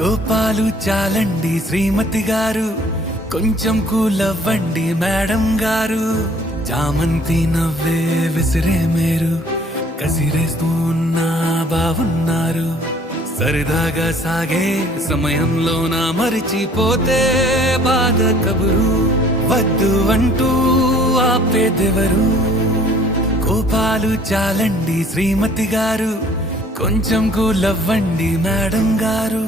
కోపాలు చాలండి శ్రీమతి గారు, కొంచెం కూలవ్వండి మేడం గారు. చామంతి నవ్వే విసిరే మీరు, కసిరేస్తూ ఉన్నా బాగున్నారు. సరదాగా సాగే సమయంలో నా మరిచిపోతే బాధ కబురు, వద్దు అంటూ ఆపేదెవరు. కోపాలు చాలండి శ్రీమతి గారు, కొంచెం కూలవ్వండి మేడం గారు.